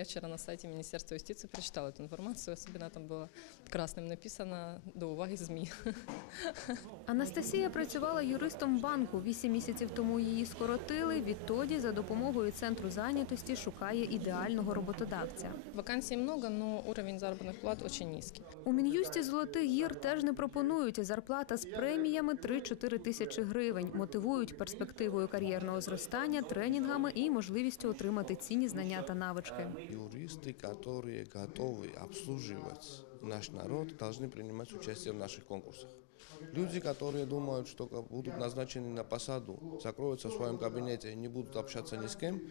Я вчера на сайте Министерства юстиции прочитала эту информацию, особенно там было красным написано «до уваги ЗМІ». Анастасія працювала юристом банку. Вісім місяців тому її скоротили. Відтоді за допомогою центру зайнятості шукає ідеального роботодавця. Вакансий много, но уровень заработных плат очень низкий. У мін'юсті золотих гір теж не пропонують зарплата з преміями 3-4 тисячі гривень. Мотивують перспективою кар'єрного зростання, тренінгами і можливістю отримати цінні знання та навички. Юристы, которые готовы обслуживать наш народ, должны принимать участие в наших конкурсах. Люди, которые думают, что будут назначены на посаду, закроются в своем кабинете и не будут общаться ни с кем,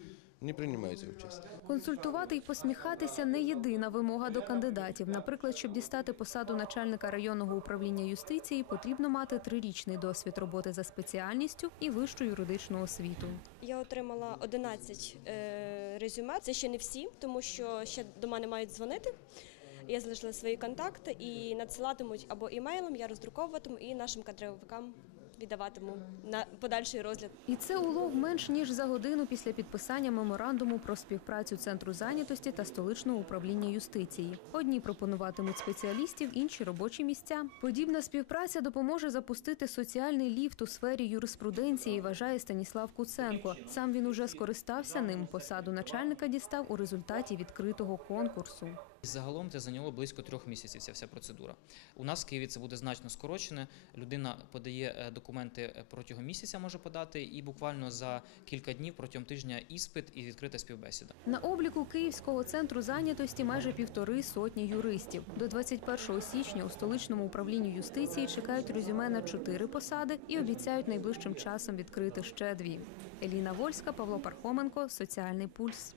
не принимайте участие. Консультувати і посміхатися не єдина вимога до кандидатів. Наприклад, щоб дістати посаду начальника районного управління юстиції, потрібно мати трирічний досвід роботи за спеціальністю і вищу юридичну освіту. Я отримала 11 е, резюме. Це ще не всі, тому що ще до мене мають дзвонити. Я залишила свої контакти і надсилатимуть або імейлом, я роздруковуватиму і нашим кадровикам віддаватиму на подальший розгляд. І це улов менш ніж за годину після підписання меморандуму про співпрацю центру зайнятості та столичного управління юстиції. Одні пропонуватимуть спеціалістів, інші робочі місця. Подібна співпраця допоможе запустити соціальний ліфт у сфері юриспруденції, вважає Станіслав Куценко. Сам він уже скористався ним. Посаду начальника дістав у результаті відкритого конкурсу. Загалом це зайняло близько трьох місяців. Ця вся процедура. У нас в Києві це буде значно скорочене. Людина подає е, документи е, протягом місяця, може подати, і буквально за кілька днів протягом тижня іспит і відкрита співбесіда. На обліку Київського центру зайнятості майже півтори сотні юристів. До 21 січня у столичному управлінні юстиції чекають резюме на чотири посади і обіцяють найближчим часом відкрити ще дві. Еліна Вольська, Павло Пархоменко, Соціальний пульс.